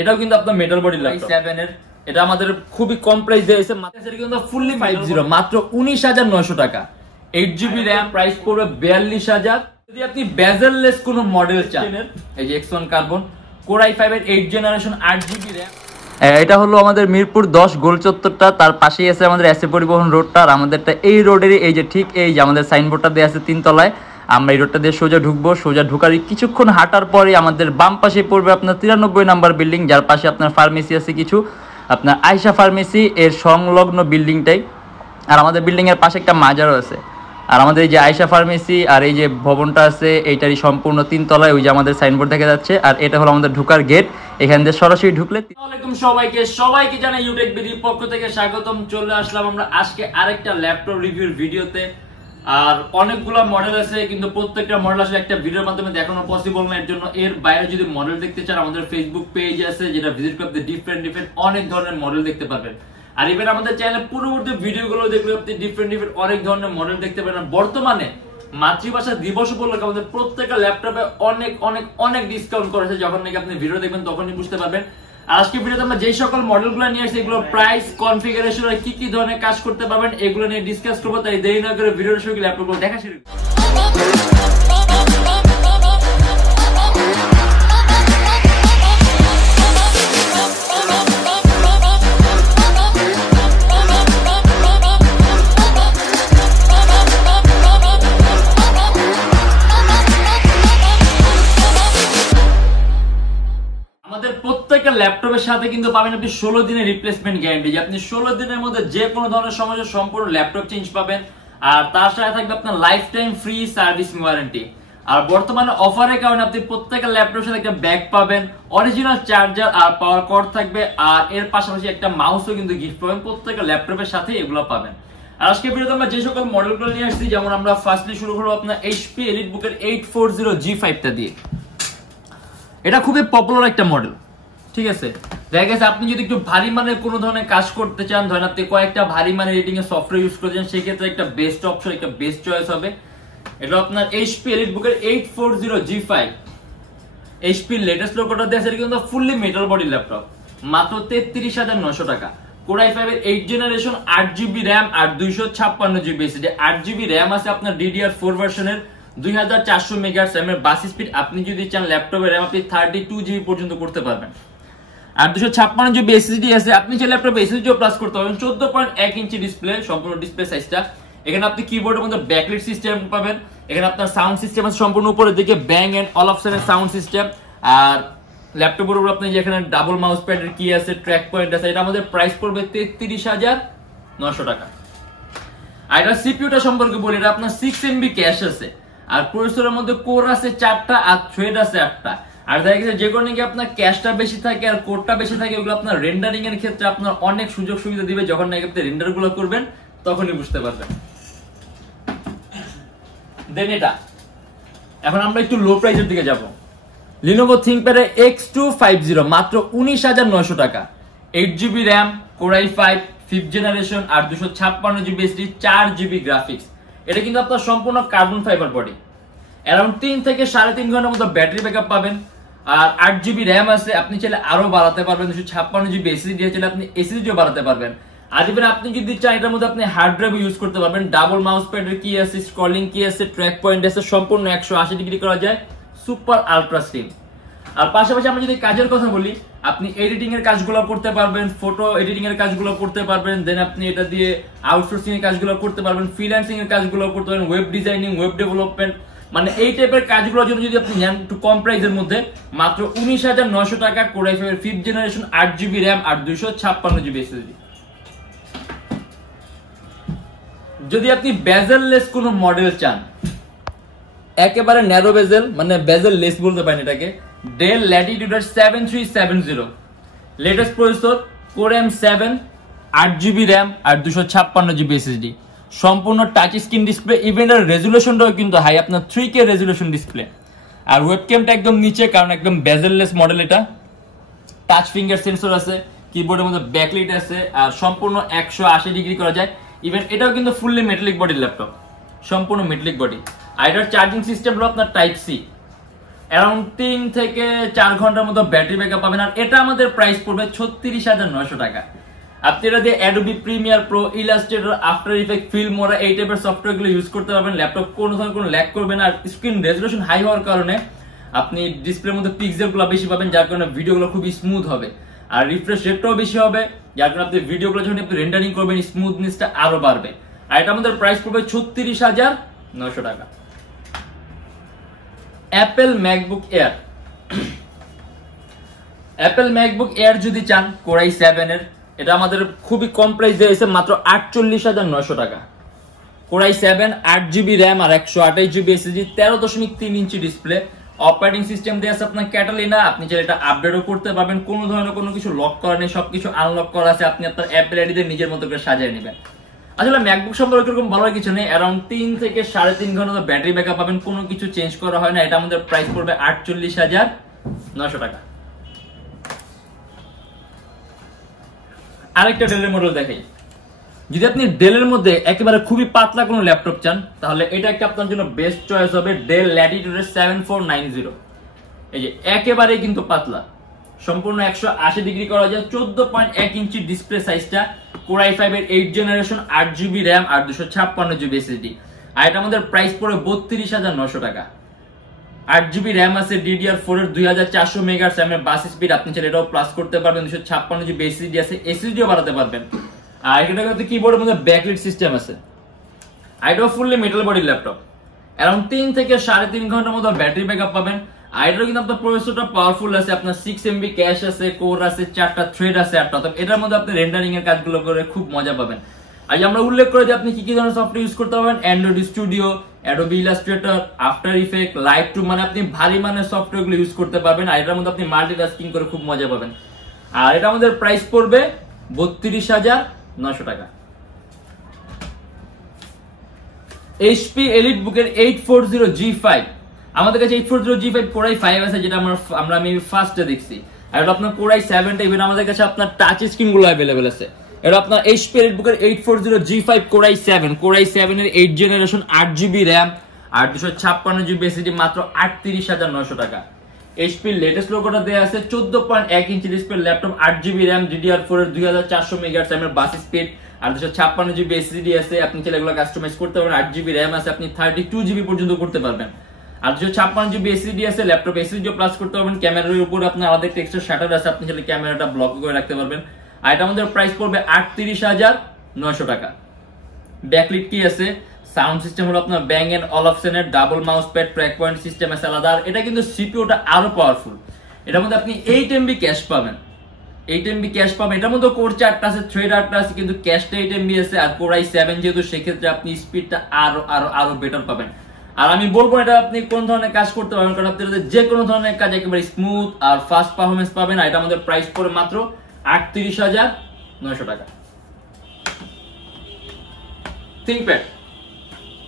এটাও কিন্তু আপনার মেটাল বডি ল্যাপটপ 7 এর। এটা আমাদের খুবই কম প্রাইস দিয়েছে, মাত্র কিন্তু ফুললি 50 মাত্র 19900 টাকা। 8GB RAM, প্রাইস পড়বে 42000। যদি আপনি বেজেললেস কোনো মডেল চান, এই যে X1 কার্বন কোর i5 এর 8 জেনারেশন 8GB RAM। এটা হলো আমাদের মিরপুর 10 গোল চত্বরটা, তার পাশেই আছে আমাদের এসএ পরিবহন রোডটা। আর আমাদেরটা এই রোডেরই এই যে ঠিক এই যে আমাদের সাইনবোর্ডটা দেওয়া আছে 3 তলায়। আমরা এই রোডটা দিয়ে সোজা ঢুকবো, সোজা ঢুকার কিছুক্ষণ হাঁটার পরে আমাদের বাম পাশে পড়বে আপনার 93 নাম্বার বিল্ডিং, যার পাশে আপনার ফার্মেসি আছে কিছু, আপনার আয়শা ফার্মেসি এর সংলগ্ন বিল্ডিংটাই। আর আমাদের বিল্ডিং এর পাশে একটা মাজারও আছে। আর আমাদের এই যে আয়শা ফার্মেসি আর এই যে ভবনটা আছে এইটারই সম্পূর্ণ 3 তলায় ওই যে আমাদের সাইনবোর্ড দেখা যাচ্ছে। আর এটা হলো আমাদের ঢোকার গেট, এখান দিয়ে সরাসরি ঢুকলে। আসসালামু আলাইকুম সবাইকে জানাই ইউটেকবিডি পক্ষ থেকে স্বাগতম। চলে আসলাম আমরা আজকে আরেকটা ল্যাপটপ রিভিউর ভিডিওতে। আর অনেকগুলো মডেল আছে, কিন্তু প্রত্যেকটা মডেল আসলে একটা ভিডিওর মাধ্যমে দেখানো পসিবল না। এর জন্য এর বাইরে যদি মডেল দেখতে চান, আমাদের ফেসবুক পেজ আছে যেটা ভিজিট করতে ডিফারেন্ট অনেক ধরনের মডেল দেখতে পারবেন। আর ইভেন আমাদের চ্যানেলে পূর্ববর্তী ভিডিওগুলো দেখলে আপনি ডিফারেন্ট অনেক ধরনের মডেল দেখতে পারেন। বর্তমানে মাতৃভাষা দিবস উপলক্ষে আমাদের প্রত্যেকটা ল্যাপটপে অনেক ডিসকাউন্ট করেছে। যখন নাকি আপনি ভিডিও দেখবেন তখনই বুঝতে পারবেন। আর আজকে ভিডিওতে আমরা যে সকল মডেলগুলো নিয়ে আসছি, এগুলো প্রাইস, কনফিগারেশন আর কি ধরনের কাজ করতে পারবেন এগুলো নিয়ে ডিসকাস করবো। তাই দেরি না করে ভিডিওর শুরু করে ল্যাপটপগুলো দেখা শুরু করব। ল্যাপটপের সাথে কিন্তু পাবেন আপনি 16 দিনের রিপ্লেসমেন্ট গ্যারান্টি, যে আপনি 16 দিনের মধ্যে যে কোনো ধরনের সমস্যা সম্পূর্ণ ল্যাপটপ চেঞ্জ পাবেন। আর তার সাথে থাকবে আপনার lifetime free service warranty. আর বর্তমানে অফারের কারণে আপনি প্রত্যেকটা ল্যাপটপের সাথে একটা ব্যাগ পাবেন, অরিজিনাল চার্জার আর পাওয়ার কর্ড থাকবে। আর এর পাশাপাশি একটা মাউসও কিন্তু গিফট পাবেন, প্রত্যেকটা ল্যাপটপের সাথে এগুলো পাবেন। আর আজকে ভিডিওতে আমরা যে সকল মডেলগুলো নিয়ে আসছি, যেমন আমরা ফার্স্টলি শুরু করবো আপনার HP Elitebook এর 840G5 টা দিয়ে। এটা খুবই পপুলার একটা মডেল, ঠিক আছে। দেখা গেছে আপনি যদি একটু ভারী মানের কোনো ধরনের কাজ করতে চান, ধরেন আপনি কয়েকটা ভারী মানের এডিটিং এর সফটওয়্যার ইউজ করতে চান, সেক্ষেত্রে একটা বেস্ট অপশন, একটা বেস্ট চয়েস হবে। এটা আপনার HP Elitebook এর 840G5। HP লেটেস্ট লোগোটা দেওয়া আছে, এটা কিন্তু ফুললি মেটাল বডি ল্যাপটপ, মাত্র 33900 টাকা। কোর i5 এর 8 জেনারেশন 8GB RAM আর 256GB SSD। 8GB RAM আছে আপনার DDR4 ভার্সনের, 2400 মেগাহার্টজ এর বাস স্পিড। আপনি যদি চান ল্যাপটপের RAM আপনি 32GB পর্যন্ত করতে পারবেন। আর 256GB SSD আছে, আপনি চাইলে ল্যাপটপে SSD প্লাস করতে পারবেন। 14.1 ইঞ্চি ডিসপ্লে, সম্পূর্ণ ডিসপ্লে সাইজটা। এখানে আপনি কিবোর্ডের মধ্যে ব্যাকলাইট সিস্টেম পাবেন। এখানে আপনার সাউন্ড সিস্টেম আছে সম্পূর্ণ উপরের দিকে, ব্যাং এন্ড অলপশনের সাউন্ড সিস্টেম। আর ল্যাপটপের উপর আপনি যেখানে ডাবল মাউস প্যাডের কি আছে, ট্র্যাক পয়েন্ট আছে। এটা আমাদের প্রাইস পড়বে 33900 টাকা। আর এটা সিপিইউটা সম্পর্কে বলি, এটা আপনার 6MB ক্যাশ আছে। আর প্রসেসরের মধ্যে কোর আছে 4টা আর থ্রেড আছে 8টা। আর দেখা গেছে যে কোনো আপনার ক্যাশটা বেশি থাকে আর কোরটা বেশি থাকে, ওগুলো আপনার রেন্ডারিং এর ক্ষেত্রে আপনার অনেক সুযোগ সুবিধা দিবে। যখন নাকি আপনি রেন্ডার গুলো করবেন তখনই বুঝতে পারবেন। দেন এটা এখন আমরা একটু লো প্রাইসের দিকে যাব। Lenovo Thinkpad X-250 মাত্র 19900 টাকা। 8GB RAM, core i5 5th generation আর 256GB SSD, 4GB গ্রাফিক্স। এটা কিন্তু আপনার সম্পূর্ণ কার্বন ফাইবার বডি। অ্যারাউন্ড 3 থেকে 3.5 ঘন্টার মতো ব্যাটারি ব্যাকআপ পাবেন। আর 8GB RAM আছে, আপনি চাইলে আরো বাড়াতে পারবেন। 256GB SSD দিয়ে চাইলে আপনি SSDও বাড়াতে পারবেন। আর ইভেন আপনি যদি চান এটার মধ্যে আপনি হার্ড ড্রাইভ ইউজ করতে পারবেন। ডাবল মাউস প্যাডের কি আছে, স্ক্রলিং কি আছে, ট্র্যাক পয়েন্ট আছে, সম্পূর্ণ 180 ডিগ্রি করা যায়, সুপার আলট্রা স্লিম। আর পাশাপাশি আমরা যদি কাজের কথা বলি, আপনি এডিটিং এর কাজগুলো করতে পারবেন, ফটো এডিটিং এর কাজগুলো করতে পারবেন। দেন আপনি এটা দিয়ে আউটসোর্সিং এর কাজগুলো করতে পারবেন, ফ্রিল্যান্সিং এর কাজগুলো করতে পারবেন, ওয়েব ডিজাইনিং, ওয়েব ডেভেলপমেন্ট, মানে এই টাইপের কাজগুলোর জন্য যদি আপনি নেন একটু কম প্রাইসের মধ্যে, মাত্র 19900 টাকা। কোর i5 এর 5th জেনারেশন 8GB RAM আর 256GB SSD। যদি আপনি বেজেললেস কোনো মডেল চান, একেবারে ন্যারো বেজেল, মানে বেজেল লেস বলতে পারেন এটাকে, Dell Latitude 7370 latest processor, core i7 8GB RAM আর 256GB SSD, সম্পূর্ণ টাচ স্ক্রিন ডিসপ্লে। ইভেন্টের রেজুলেশনটাও কিন্তু হাই, আপনার 3K রেজুলেশন ডিসপ্লে। আর ওয়েবক্যামটা একদম নিচে, কারণ একদম বেজেললেস মডেল। এটা টাচ ফিঙ্গার সেন্সর আছে, কিবোর্ডের মধ্যে ব্যাকলাইট আছে, আর সম্পূর্ণ 180 ডিগ্রি করা যায়। ইভেন এটাও কিন্তু ফুললি মেটালিক বডির ল্যাপটপ, সম্পূর্ণ মেটালিক বডি। আর এটার চার্জিং সিস্টেম হলো আপনার টাইপ সি। অ্যারাউন্ড 3 থেকে 4 ঘন্টার মতো ব্যাটারি ব্যাকআপ পাবেন। আর এটা আমাদের প্রাইস পড়বে 36,900 টাকা। আপনি এটা দিয়ে Adobe Premiere Pro, Illustrator, after effect, Filmora এই টাইপের সফটওয়্যারগুলো ইউজ করতে পারবেন। ল্যাপটপ কোনো ধরনের কোনো ল্যাগ করবে না। আর স্ক্রিন রেজোলিউশন হাই হওয়ার কারণে আপনি ডিসপ্লের মধ্যে পিক্সেলগুলো বেশি পাবেন, যার কারণে ভিডিওগুলো খুবই স্মুথ হবে। আর রিফ্রেশ রেটটাও বেশি হবে, যার কারণে আপনি ভিডিওগুলো যখন আপনি রেন্ডারিং করবেন স্মুথনেসটা আরো বাড়বে। আর এটা আমাদের প্রাইস পড়বে 36,900 টাকা। Apple MacBook air. Apple MacBook air যদি চান Core i7 এর, এটা আমাদের খুবই কম প্রাইস দিয়েছে, মাত্র 48,900 টাকা। Core i7 8GB RAM আর 128GB SSD, 13.3 inch display. Operating system দিয়ে আছে আপনার ক্যাটালিনা। আপনি চাইলে এটা আপডেটও করতে পারবেন, কোনো ধরনের কোনো কিছু লক করা নেই, সবকিছু আনলক করা আছে। আপনি আপনার অ্যাপেল আইডি দিয়ে নিজের মতো করে সাজিয়ে নেবেন। আসলে ম্যাকবুক সম্পর্কে এরকম বলার কিছু নেই। অ্যারাউন্ড 3 থেকে 3.5 ঘন্টা ব্যাটারি ব্যাকআপ পাবেন, কোনো কিছু চেঞ্জ করা হয় না। এটা আমাদের প্রাইস পড়বে 48,900 টাকা। আরেকটা ডেলের মডেল দেখাই। যদি আপনি ডেলের মধ্যে একেবারে খুবই পাতলা কোনো ল্যাপটপ চান, তাহলে এটা একটা আপনার জন্য বেস্ট চয়েস হবে ডেল ল্যাটিটিউড 7490। এই যে একেবারে কিন্তু পাতলা, সম্পূর্ণ 180 ডিগ্রি করা যায়, 14.1 ইঞ্চি ডিসপ্লে সাইজটা। Core i5 এর 8 জেনারেশন, 8GB RAM আর 256GB SSD। আর এটা আমাদের প্রাইস পড়ে 32,900 টাকা। 8GB RAM আছে, DDR4 এর 2400 মেগাহার্টজ এর বাস স্পিড, আপনি চাইলে এটাও প্লাস করতে পারবেন। 256GB SSD আছে, SSDও বাড়াতে পারবেন। আর এটা কিন্তু কিবোর্ডের মধ্যে ব্যাকলাইট সিস্টেম আছে। আর এটাও fully metal body laptop. Around 3 থেকে 3.5 ঘন্টার মতো ব্যাটারি ব্যাকআপ পাবেন। আর এটাও কিন্তু আপনার প্রসেসরটা পাওয়ারফুল আছে, আপনার 6MB ক্যাশ আছে, কোর আছে, 4টা থ্রেড আছে, 8টা। তবে এটার মধ্যে আপনি রেন্ডারিং এর কাজগুলো করে খুব মজা পাবেন। আর আমরা উল্লেখ করে যে আপনি কি কি ধরনের সফটওয়্যার ইউজ করতে পারবেন, Android studio, Adobe Illustrator, after effect, Lightroom, মানে আপনি ভারী মানের সফটওয়্যারগুলো ইউজ করতে পারবেন। আর এটার মধ্যে আপনি মাল্টিটাস্কিং করে খুব মজা পাবেন। আর এটা আমাদের প্রাইস পড়বে 32,900 টাকা। HP Elitebook এর 840G5। আমাদের কাছে 840G5 Core i5 আছে, যেটা আমরা আমি ফার্স্টে দেখছি। আর এটা আপনার Core i7 টা, ইভেন আমাদের কাছে আপনার টাচ স্ক্রিন গুলো अवेलेबल আছে। এটা আপনার HP Elitebook এর 840G5 Core i7 এর 8 জেনারেশন, 8GB RAM আর 256GB SSD, মাত্র 38,900 টাকা। HP লেটেস্ট লোগোটা দেয়া আছে, 14.1 inch display laptop, 8GB RAM, DDR4 এর 2400 মেগাহার্টজ এর বাস স্পিড আর 256GB SSD আছে। আপনি চাইলে এগুলো কাস্টমাইজ করতে পারবেন। 8GB RAM আছে, আপনি 32GB পর্যন্ত করতে পারবেন। আর 256GB SSD আছে, ল্যাপটপ SSD প্লাস করতে পারবেন। ক্যামেরার উপর আপনার আলাদা একটা এক্সট্রা শাটার আছে, আপনি চাইলে ক্যামেরাটা ব্লক করে রাখতে পারবেন। আর এটা আমাদের প্রাইস পড়বে 38,900 টাকা। ব্যাকলিট কি আছে, সাউন্ড সিস্টেম হলো আপনার ব্যাং এন্ড অলফসন এর double mouse pad, track point system আছে আলাদা। আর এটা কিন্তু সিপিইউটা আরো পাওয়ারফুল। এটার মধ্যে আপনি 8MB ক্যাশ পাবেন, 8MB ক্যাশ পাবেন। এটার মধ্যে কোর 4টা আছে, থ্রেড 8টা আছে, কিন্তু ক্যাশটা 8MB আছে। আর Core i7 যেহেতু, সেক্ষেত্রে আপনি স্পিডটা আরো বেটার পাবেন। আর আমি বলবো এটা আপনি কোন ধরনের কাজ করতে পারবেন, কারণ আপনি যে কোনো ধরনের কাজ একেবারে স্মুথ আর ফাস্ট পারফরমেন্স পাবেন। আর এটা আমাদের প্রাইস পড়ে মাত্র 38,900 টাকা। Thinkpad,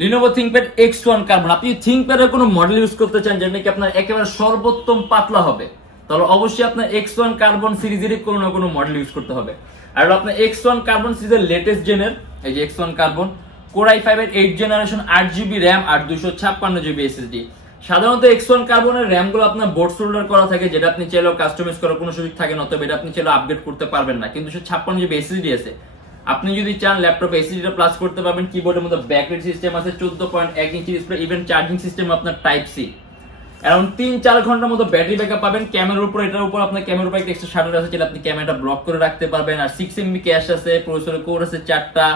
Lenovo Thinkpad X1 Carbon। আপনি Thinkpad এর কোনো মডেল ইউজ করতে চান যেটা নাকি আপনার একেবারে সর্বোত্তম পাতলা হবে, তাহলে অবশ্যই আপনার X1 Carbon সিরিজের কোনো না কোনো মডেল ইউজ করতে হবে। আর আপনার X1 Carbon সিরিজের লেটেস্ট জেনের, এই যে X1 Carbon Core i5 এর 8 জেনারেশন, 8GB RAM আর 256GB SSD। সাধারণত X1 Carbon এর RAM গুলো আপনার বোর্ড সোল্ডার করা থাকে, যেটা আপনি চাইলেও কাস্টমাইজ করার কোনো সুযোগ থাকে না, তবে এটা আপনি চাইলেও আপডেট করতে পারবেন না। কিন্তু 256GB SSD আছে, আপনি যদি চান ল্যাপটপে SSD প্লাস করতে পারবেন। কিবোর্ডের মধ্যে ব্যাকলাইট সিস্টেম আছে, 14.1 inch display, even charging system আপনার টাইপ সি। অ্যারাউন্ড 3-4 ঘন্টার মতো ব্যাটারি ব্যাকআপ পাবেন। ক্যামেরার উপর, এটার উপর আপনার ক্যামেরার উপর একটা এক্সট্রা শাটার আছে, যেটা আপনি ক্যামেরাটা ব্লক করে রাখতে পারবেন। আর 6MB ক্যাশ আছে, প্রসেসরের কোর আছে 4টা,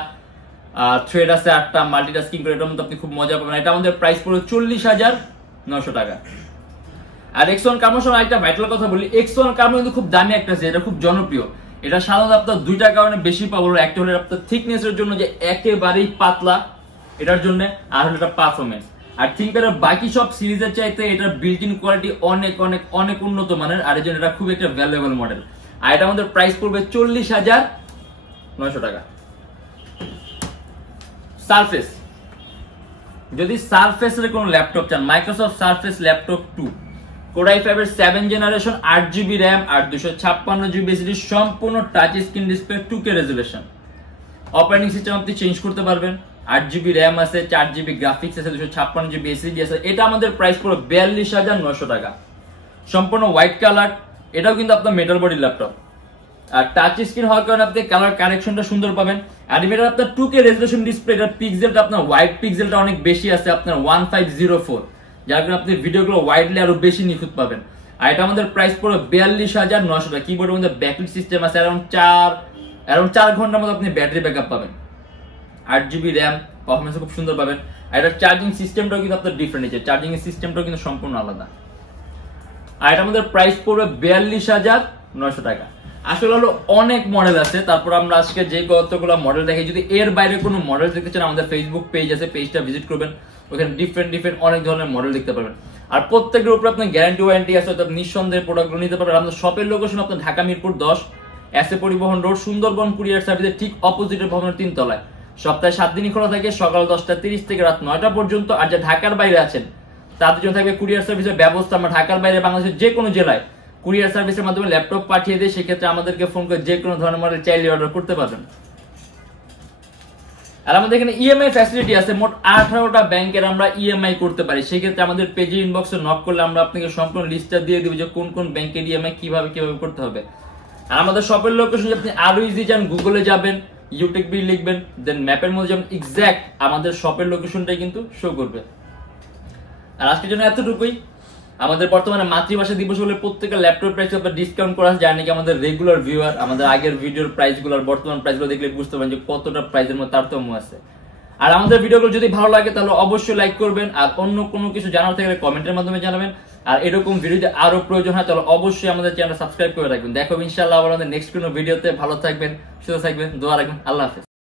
থ্রেড আছে 8টা, মাল্টিটাস্কিং করে এটার মধ্যে আপনি খুব মজা পাবেন। এটা আমাদের প্রাইস পড়ে 40,900 টাকা। আর X1 Carbon সহ একটা ভাইটাল কথা বলি, X1 Carbon কিন্তু খুব দামি একটা, এটা খুব জনপ্রিয়। এটা সাধারণত আপনার দুইটা কারণে বেশি পাবো। একটা হলো আপনার থিকনেসের জন্য, যে একেবারেই পাতলা এটার জন্য, আর হলো এটা পারফরমেন্স। আর Thinkpad এর বাকি সব সিরিজের চাইতে এটার বিল্ট ইন কোয়ালিটি অনেক অনেক অনেক উন্নত মানের, আর এর জন্য এটা খুব একটা ভ্যালুয়েবল মডেল। আর এটা আমাদের প্রাইস পড়বে 40,900 টাকা। সারফেস, যদি সারফেসের কোনো ল্যাপটপ চান, Microsoft surface laptop 2 Core i5 এর 7 জেনারেশন, 8GB RAM আর 256GB SSD, সম্পূর্ণ touch screen display, 2K resolution. Operating system আপনি চেঞ্জ করতে পারবেন, 8GB র্যাম আছে, 4GB গ্রাফিক্স আছে, 256GB এসএসডি আছে। এটা আমাদের প্রাইস পুরো 42,900 টাকা, সম্পূর্ণ হোয়াইট কালার। এটাও কিন্তু আপনার মেটাল বডি ল্যাপটপ, আর টাচ স্ক্রিন হওয়ার কারণে আপনি কালার কারেকশনটা সুন্দর পাবেন। আর এটা আপনার 2K রেজোলিউশন ডিসপ্লে, এটার পিক্সেলটা আপনার হোয়াইট পিক্সেলটা অনেক বেশি আছে, আপনার 1504, যার কারণে আপনি ভিডিওগুলো ওয়াইডলি আরো বেশি নিখুঁত পাবেন। আর এটা আমাদের প্রাইস পুরো 42,900 টাকা। কিবোর্ডের মধ্যে ব্যাকলিট সিস্টেম আছে, অ্যারাউন্ড 4 ঘন্টার মতো আপনি ব্যাটারি ব্যাকআপ পাবেন। 8GB র্যাম, পারফরম্যান্স খুব সুন্দর পাবেন। আর এটার চার্জিং সিস্টেমটাও কিন্তু আপনার ডিফারেন্ট আছে, চার্জিং এর সিস্টেমটাও কিন্তু সম্পূর্ণ আলাদা। আর এটা আমাদের প্রাইস পড়বে 42,900 টাকা। আসলে হলো অনেক মডেল আছে, তারপর আমরা আজকে যে কতগুলো মডেল দেখি, যদি এর বাইরে কোনো মডেল দেখতে চান আমাদের ফেসবুক পেজ আছে, পেজটা ভিজিট করবেন, ওখানে ডিফারেন্ট অনেক ধরনের মডেল দেখতে পারবেন। আর প্রত্যেকটার উপরে আপনার গ্যারান্টি ওয়ারেন্টি আছে, অর্থাৎ নিঃসন্দেহে প্রোডাক্টগুলো নিতে পারবেন। আমাদের শপের লোকেশন আপনার ঢাকা মিরপুর 10, এসএ পরিবহন রোড, সুন্দরবন কুরিয়ার সার্ভিসের ঠিক অপোজিটের ভবনের 3 তলায়। সপ্তাহে 7 দিনই খোলা থাকে, সকাল 10:30 থেকে রাত 9টা পর্যন্ত। আর যা ঢাকার বাইরে আছেন তাদের জন্য থাকবে কুরিয়ার সার্ভিসের ব্যবস্থা। আমরা ঢাকার বাইরে বাংলাদেশের যে কোনো জেলায় কুরিয়ার সার্ভিসের মাধ্যমে ল্যাপটপ পাঠিয়ে দিই, সেক্ষেত্রে আমাদেরকে ফোন করে যে কোনো ধরনের মডেল চাইলে অর্ডার করতে পারবেন। আর আমাদের এখানে ইএমআই ফ্যাসিলিটি আছে, মোট 18টা ব্যাংকের আমরা ইএমআই করতে পারি। সেক্ষেত্রে আমাদের পেজে ইনবক্সে নক করলে আমরা আপনাকে সম্পূর্ণ লিস্টটা দিয়ে দিব যে কোন কোন ব্যাংকের ইএমআই কিভাবে করতে হবে। আর আমাদের শপের লোকেশন আপনি আরো ইজি যান, গুগলে যাবেন, Youtechbd লিখবেন, দেন ম্যাপের মধ্যে যাবেন, এক্সাক্ট আমাদের শপের লোকেশনটাই কিন্তু শো করবে। আর আজকের জন্য এতটুকুই। আমাদের বর্তমানে মাতৃভাষা দিবস বলে প্রত্যেকটা ল্যাপটপ প্রাইস ডিসকাউন্ট করা আছে, যার নাকি আমাদের রেগুলার ভিউয়ার আমাদের আগের ভিডিওর প্রাইসগুলো আর বর্তমান প্রাইসগুলো দেখলে বুঝতে পারেন যে কতটা প্রাইসের মধ্যে তারতম্য আছে। আর আমাদের ভিডিওগুলো যদি ভালো লাগে তাহলে অবশ্যই লাইক করবেন, আর অন্য কোনো কিছু জানার থাকলে কমেন্টের মাধ্যমে জানাবেন। আর এরকম ভিডিও যদি আরো প্রয়োজন হয় তাহলে অবশ্যই আমাদের চ্যানেল সাবস্ক্রাইব করে রাখবেন। দেখো ইনশাআল্লাহ আমাদের নেক্সট কোনো ভিডিওতে। ভালো থাকবেন, সুস্থ থাকবেন, দোয়া রাখবেন। আল্লাহ হাফেজ।